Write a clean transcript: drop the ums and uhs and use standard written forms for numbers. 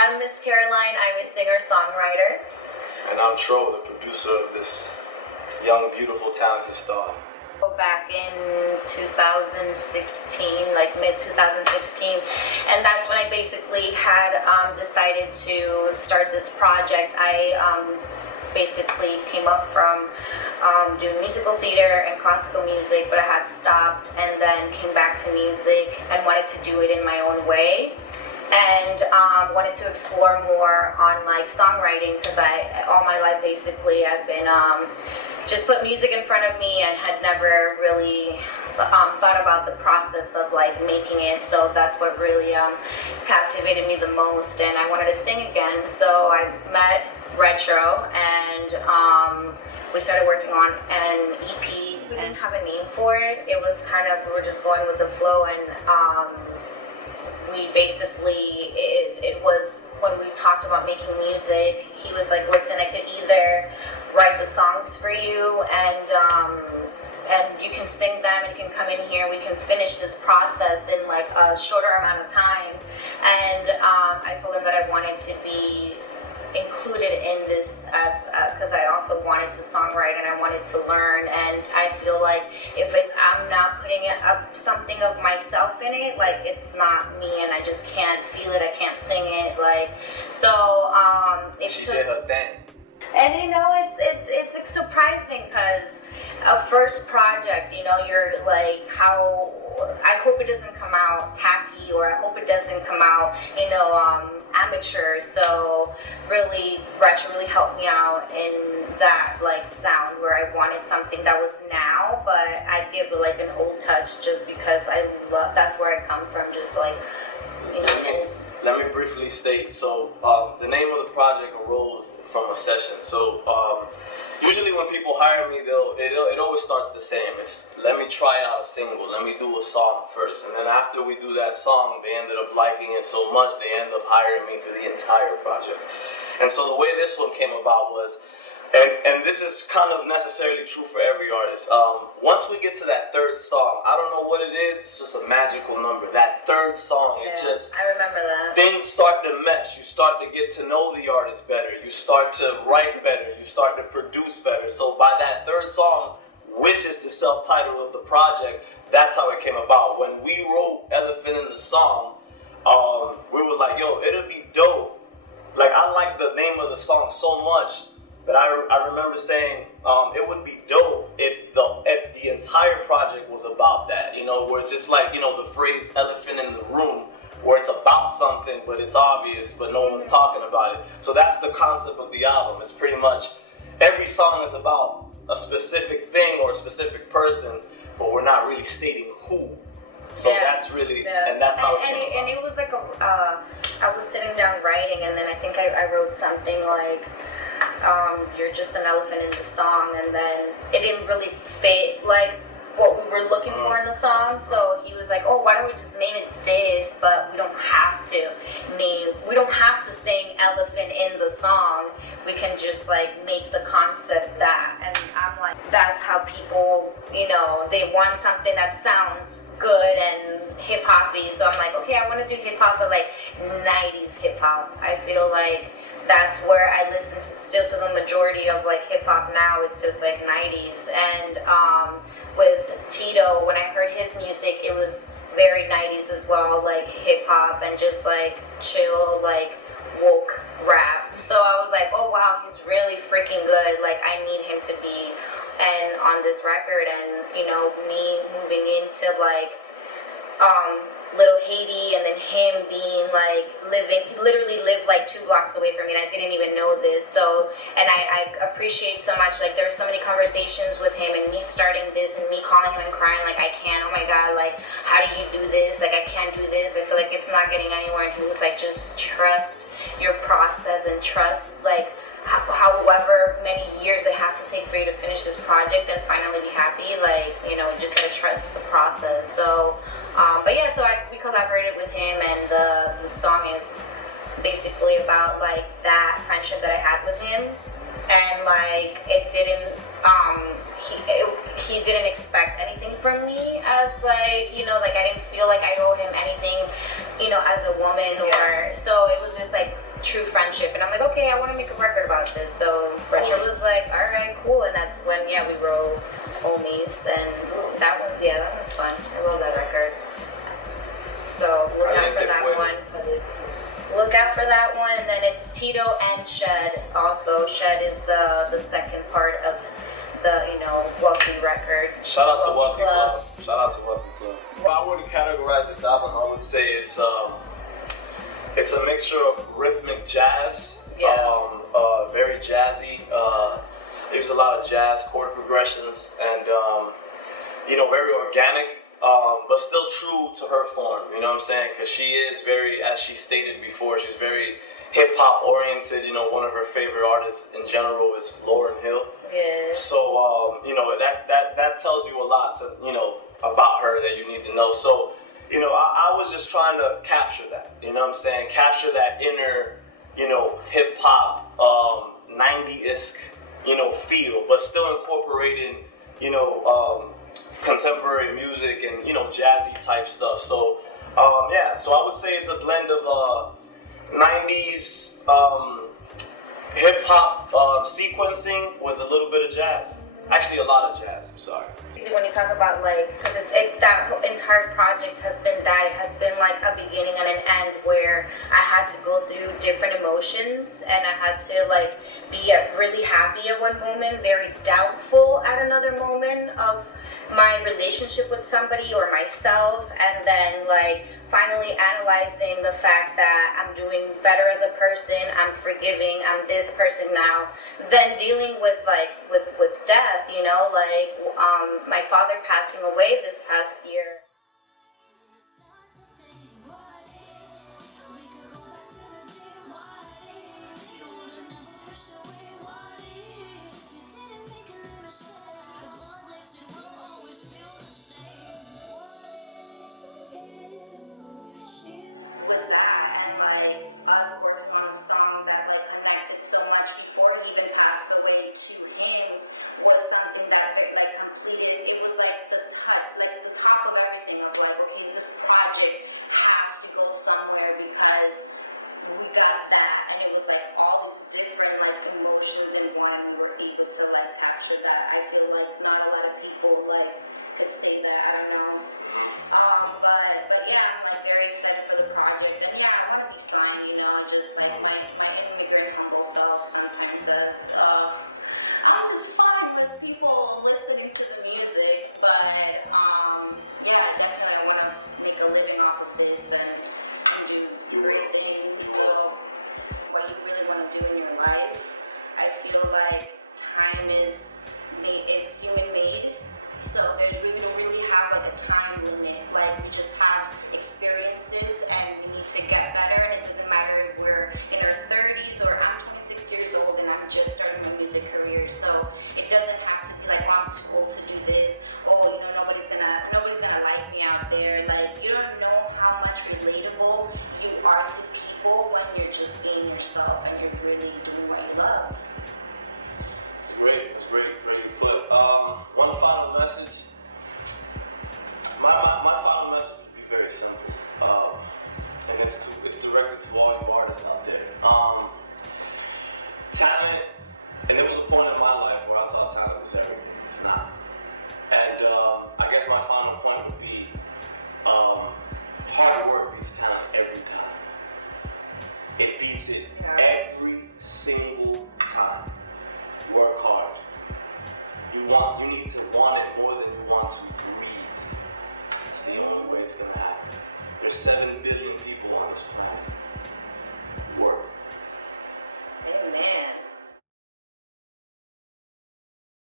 I'm Ms.Karoline. I'm a singer-songwriter. And I'm Tro, the producer of this young, beautiful, talented star. Back in 2016, like mid-2016, and that's when I basically had decided to start this project. I basically came up from doing musical theater and classical music, but I had stopped and then came back to music and wanted to do it in my own way. And wanted to explore more on like songwriting, because all my life basically I've been just put music in front of me and had never really thought about the process of like making it. So that's what really captivated me the most, and I wanted to sing again. So I met Retro and we started working on an EP. We didn't have a name for it. It was kind of, we were just going with the flow, and we basically, it was when we talked about making music, he was like, listen, I could either write the songs for you and you can sing them, and you can come in here and we can finish this process in like a shorter amount of time. And I told him that I wanted to be included in this as because I also wanted to songwrite and I wanted to learn, and I feel like if I'm not putting it up something of myself in it, like it's not me and I just can't feel it, I can't sing it, like, so She did her thing. And you know, it's like surprising, because a first project, you know, you're like, how, I hope it doesn't come out tacky, or I hope it doesn't come out, you know, amateur. So really, Retro really helped me out in that like sound, where I wanted something that was now, but I give it like an old touch, just because I love, that's where I come from, just like, you know. Let me briefly state. So the name of the project arose from a session. So usually when people hire me, it always starts the same. It's, let me try out a single, let me do a song first, and then after we do that song, they ended up liking it so much they end up hiring me for the entire project. And so the way this one came about was, and this is kind of necessarily true for every artist, once we get to that third song, I don't know what it is, it's just a magical number. That third song, yeah, it just, I remember that. Things start to mesh. You start to get to know the artist better. You start to write better. You start to produce better. So by that third song, which is the self-title of the project, that's how it came about. When we wrote Elephant in the Song, we were like, yo, it'll be dope. Like, I like the name of the song so much that I remember saying it would be dope if the entire project was about that, you know, where it's just like, you know, the phrase elephant in the room, where it's about something but it's obvious but no one's talking about it. So that's the concept of the album. It's pretty much every song is about a specific thing or a specific person, but we're not really stating who. So that's really, and that's how it came about. And it was like I was sitting down writing, and then I think I wrote something like, you're just an elephant in the song, and then it didn't really fit like what we were looking for in the song. So he was like, oh, why don't we just name it this, but we don't have to sing elephant in the song, we can just like make the concept that. And I'm like, that's how people, you know, they want something that sounds good and hip-hoppy. So I'm like, okay, I want to do hip-hop, but like 90s hip-hop. I feel like that's where I listen to, still to the majority of like hip-hop now. It's just like 90s. And with Tito, when I heard his music, it was very 90s as well, like hip-hop and just like chill, like woke rap. So I was like, oh wow, he's really freaking good. Like, I need him to be and on this record. And you know, me moving into like Little Haiti, and then him being like he literally lived like 2 blocks away from me, and I didn't even know this. So, and I appreciate so much, like there's so many conversations with him and me starting this and me calling him and crying like, I can't, oh my god, like how do you do this, like I can't do this, I feel like it's not getting anywhere. And he was like, just trust your process and trust like however many years it has to take for you to finish this project and finally be happy, like, you know, just gotta trust the process. So but yeah, so we collaborated with him, and the song is basically about like that friendship that I had with him. And like it didn't he didn't expect anything from me as like, you know, like I didn't feel like I owed him anything, you know, as a woman, or so it was just like true friendship. And I'm like, okay, I want to make a record about this. So Richard was like, all right, cool. And that's when, yeah, we wrote Homies. And that one, yeah, that one's fun. I love that record. So look out for that one. Look out for that one. And then it's Tito and Shed also. Shed is the second part of the, you know, Wealthy record. Shout out to Wealthy Club. Shout out to Wealthy Club. If I were to categorize this album, I would say it's a mixture of rhythmic jazz, very jazzy. There's a lot of jazz chord progressions, and you know, very organic, but still true to her form. You know what I'm saying? Because she is very, as she stated before, she's very hip hop oriented. You know, one of her favorite artists in general is Lauryn Hill. Yeah. So you know, that tells you a lot to, you know, about her that you need to know. So, you know, I was just trying to capture that, you know what I'm saying? Capture that inner, you know, hip hop, 90-esque, you know, feel, but still incorporating, you know, contemporary music and, you know, jazzy type stuff. So, yeah, so I would say it's a blend of 90s hip hop sequencing with a little bit of jazz. Actually, a lot of jazz. When you talk about, like, because that whole entire project has been that, it has been like a beginning and an end where I had to go through different emotions, and I had to like be really happy at one moment, very doubtful at another moment of my relationship with somebody or myself, and then like finally analyzing the fact that I'm doing better as a person, I'm forgiving, I'm this person now, then dealing with like with death, you know, like my father passing away this past year. Was that, and like us working on a song that like connected so much before he even passed away to him was something that like completed. It was like the top of everything of like, okay, this project has to go somewhere because we got that, and it was like all these different like emotions in one, and we were able to like capture that. I feel like not a lot of people like could say that. I don't know. But yeah, I'm like very excited for the project, and yeah, I want to be signed, you know, just like my immigrant humble self sometimes says, I'm just fine with people listening to the music, but yeah, definitely I want to make a living off of this and do great things. So what you really want to do in your life, I feel like time is human made. So we don't really have like a time limit. Like we just have experiences, and we need to get better. And it doesn't matter if we're in our 30s or I'm 26 years old and I'm just starting my music career. So it doesn't have to be like, oh, I'm too old to do this. Oh, you know, nobody's gonna like me out there. Like, you don't know how much relatable you are to people when you're just being yourself and you're really doing what you love. That's greatly put. One final message. My final message would be very simple, and it's directed to all you artists out there. Talent, and there was a point in my life where I thought talent was everything. It's not. And I guess my final point would be, hard work beats talent every time. It beats it every single time. Work hard. You need to want it more than you want to breathe. That's the only way it's gonna happen. There's 7 billion people on this planet. Work. Amen.